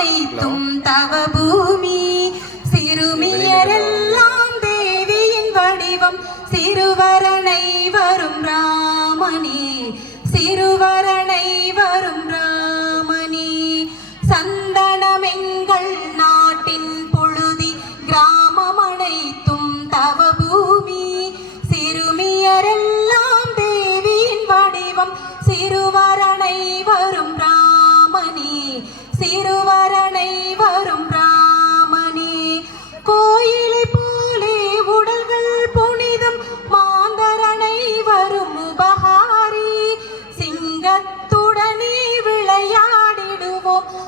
அனைத்தும் தவ பூமி சிறுமியரெல்லாம் தேவியின் வடிவம். சிறுவரனை வரும் ராமனே சிறுவர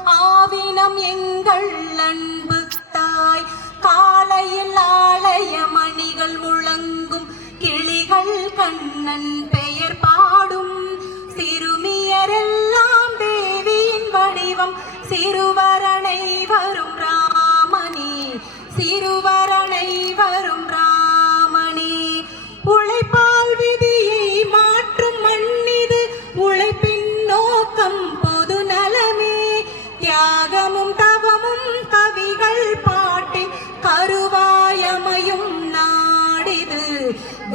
ஆவினம் எங்கள் அன்பு தாய். காலையில் ஆலய மணிகள் முழங்கும் கிளிகள் கண்ணன் பெயர் பாடும். சிறுமியரெல்லாம் தேவியின் வடிவம். சிறுவரனை வரும் ராமனே சிறுவரனை வரும் ராமனே. உழைப்பால் விதியை மாற்றும் மண்ணிது. உழைப்பின் நோக்கம்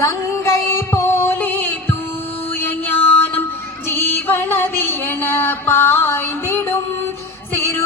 கங்கை போலே தூய ஞானம் ஜீவனதி என பாய்ந்திடும். சிறு